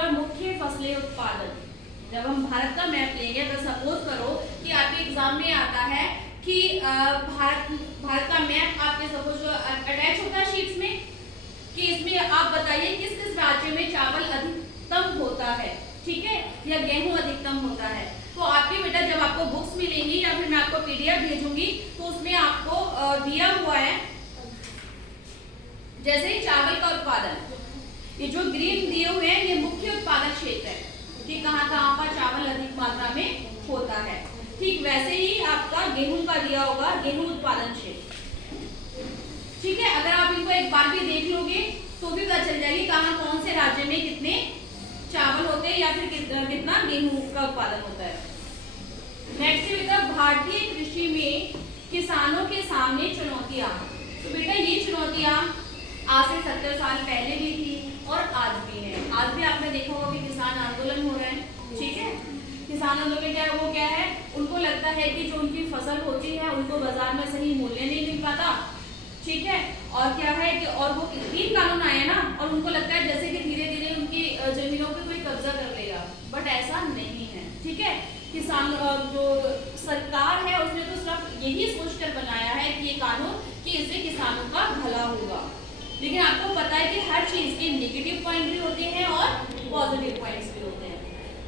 पर मुख्य फसलें उत्पादन। जब हम भारत का मैप लेंगे, तो सपोज करो कि आपके एग्जाम में आता है कि भारत का मैप आपके सपोज अटैच होता है शीट्स में, कि इसमें आप बताइए किस किस राज्य में चावल अधिकतम होता है, ठीक है, या गेहूं अधिकतम होता है। तो आपके बेटा जब आपको बुक्स मिलेंगी या फिर मैं आपको पीडीएफ भेजूंगी, तो उसमें आपको दिया हुआ है जैसे चावल का उत्पादन, ये जो ग्रीन दिए हुए हैं ये मुख्य उत्पादक क्षेत्र है कि कहाँ कहाँ पर चावल अधिक मात्रा में होता है। ठीक वैसे ही आपका गेहूं का दिया होगा गेहूं उत्पादन क्षेत्र, ठीक है। अगर आप इनको एक बार भी देख लोगे तो भी पता चल जाएगी कहाँ कौन से राज्य में कितने चावल होते हैं या फिर कितना गेहूं का उत्पादन होता है। नेक्स्ट बेटा, भारतीय कृषि में किसानों के सामने चुनौतियां। तो बेटा ये चुनौतियां आज से 70 साल पहले भी थी और आज भी है। आज भी आपने देखा होगा कि किसान आंदोलन हो रहे हैं, ठीक है। किसान आंदोलन क्या है, वो क्या है, उनको लगता है कि जो उनकी फसल होती है उनको बाजार में सही मूल्य नहीं मिल पाता, ठीक है। और क्या है कि और वो 3 कानून आए ना, और उनको लगता है जैसे कि धीरे धीरे उनकी जमीनों पे कोई कब्जा कर लेगा, बट ऐसा नहीं है, ठीक है। किसान जो सरकार है उसने तो सिर्फ यही सोचकर बनाया है कि ये कानून कि इससे किसानों का भला होगा, लेकिन आपको पता है कि हर चीज के नेगेटिव पॉइंट भी होते हैं और पॉजिटिव पॉइंट्स भी होते हैं।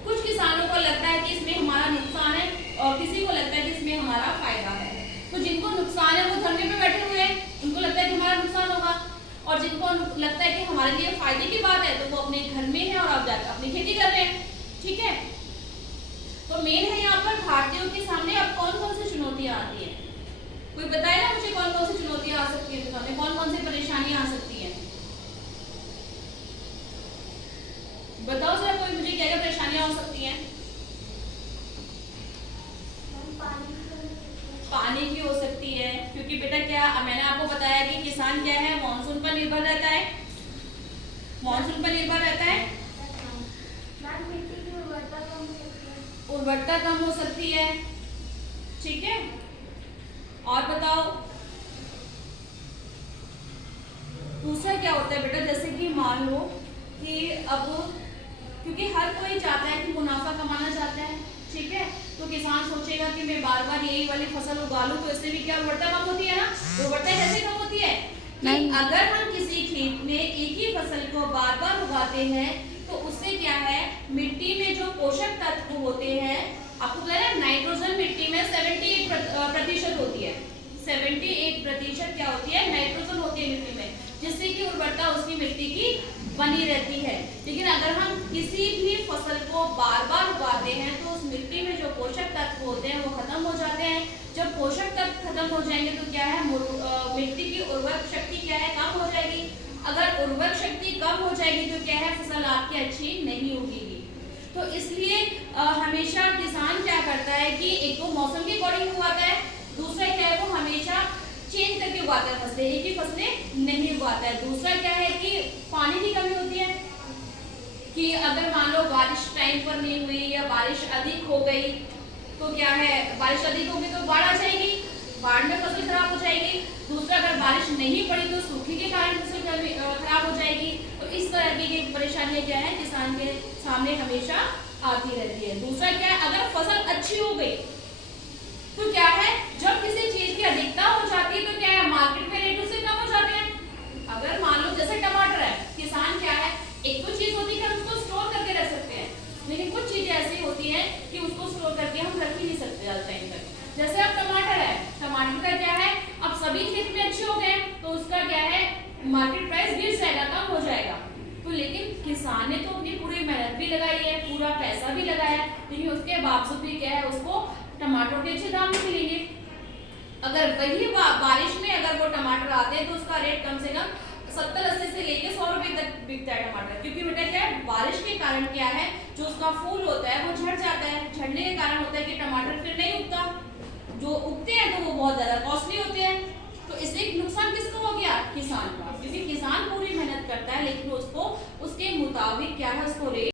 कुछ किसानों को लगता है कि इसमें हमारा नुकसान है और किसी को लगता है कि इसमें हमारा फायदा है। तो जिनको नुकसान है वो धरने पे बैठे हुए हैं, उनको लगता है कि हमारा नुकसान होगा, और जिनको लगता है कि हमारे लिए फायदे की बात है तो वो अपने घर में है और आप जाकर अपनी खेती कर रहे हैं, ठीक है। तो मेन है यहाँ पर भारतीयों के सामने अब कौन कौन सी चुनौतियां आती है, कोई बताएगा मुझे कौन कौन सी चुनौतियां आ सकती है, सामने कौन कौन सी परेशानियां आ सकती है, बताओ जरा, कोई मुझे क्या क्या परेशानियां हो सकती हैं। पानी की हो सकती है, क्योंकि बेटा क्या मैंने आपको बताया कि किसान क्या है, मानसून पर निर्भर रहता है, मानसून पर निर्भर रहता है। उर्वरता कम हो सकती है, ठीक है। और बताओ दूसरा क्या होता है बेटा, जैसे कि मान लो कि अब क्योंकि हर कोई चाहता है कि मुनाफा कमाना चाहता है, ठीक है, तो किसान सोचेगा कि मैं बार बार यही वाली फसल उगा लूं, तो इससे भी क्या उर्वरता कम होती है ना। उर्वरता कैसे कम होती है कि अगर हम किसी खेत में एक ही फसल को बार बार उगाते हैं तो उससे क्या है, मिट्टी में जो पोषक तत्व होते हैं, आपको पता है नाइट्रोजन मिट्टी में 78% होती है, 78% क्या होती है, नाइट्रोजन होती है मिट्टी में, जिससे कि उर्वरता उसकी मिट्टी की बनी रहती है। लेकिन अगर हम किसी भी फसल को बार बार उगाते हैं तो उस मिट्टी में जो पोषक तत्व होते हैं वो खत्म हो जाते हैं। जब पोषक तत्व खत्म हो जाएंगे तो क्या है, मिट्टी की उर्वरक शक्ति क्या है, कम हो जाएगी। अगर उर्वरक शक्ति कम हो जाएगी तो क्या है, फसल आपकी अच्छी नहीं उगेगी। तो इसलिए हमेशा किसान क्या करता है कि एक तो मौसम के अकॉर्डिंग उगाता है, दूसरा क्या है वो हमेशा चेंज करके उगाता है फसलें, एक ही फसलें नहीं उगाता है। दूसरा क्या है कि पानी की कमी होती है, कि अगर मान लो बारिश टाइम पर नहीं हुई या बारिश अधिक हो गई तो क्या है, बारिश अधिक होगी तो बाढ़ आ जाएगी, बाढ़ में फसल खराब हो जाएगी। दूसरा अगर बारिश नहीं पड़ी तो सूखे के कारण फसल खराब हो जाएगी। तो इस तरह की परेशानियां क्या है किसान के सामने हमेशा आती रहती है। दूसरा क्या है, अगर फसल अच्छी हो गई तो क्या है, जब किसी चीज की अधिकता हो जाती है तो क्या है, मार्केट में रेट उससे कम हो जाते हैं। अगर मान लो जैसे टमाटर है, किसान क्या है, एक तो चीज होती है हम उसको स्टोर करके रख सकते हैं, लेकिन कुछ चीजें ऐसी होती हैं कि उसको स्टोर करके हम रख ही नहीं सकते ज्यादा टाइम तक। जैसे अब टमाटर है, टमाटर का क्या है, अब सभी खेत में अच्छे हो गए तो उसका क्या है, मार्केट प्राइस गिर जाएगा, कम हो जाएगा। तो लेकिन किसान ने तो अपनी पूरी मेहनत भी लगाई है, पूरा पैसा भी लगाया, लेकिन उसके बावजूद भी क्या है, उसको टमाटर के अच्छे दाम नहीं मिलेंगे। अगर वही बारिश में अगर वो टमाटर आते हैं तो उसका रेट कम से कम 70-80 से लेके 100 रुपए तक बिकता है टमाटर, क्योंकि बेटा क्या है, बारिश के कारण क्या है, जो उसका फूल होता है वो झड़ जाता है, झड़ने के कारण होता है कि टमाटर फिर नहीं उगता, जो उगते हैं तो वो बहुत ज्यादा कॉस्टली होते हैं। तो इससे नुकसान किसको हो गया, किसान का, क्योंकि किसान पूरी मेहनत करता है लेकिन उसको उसके मुताबिक क्या है, उसको रेट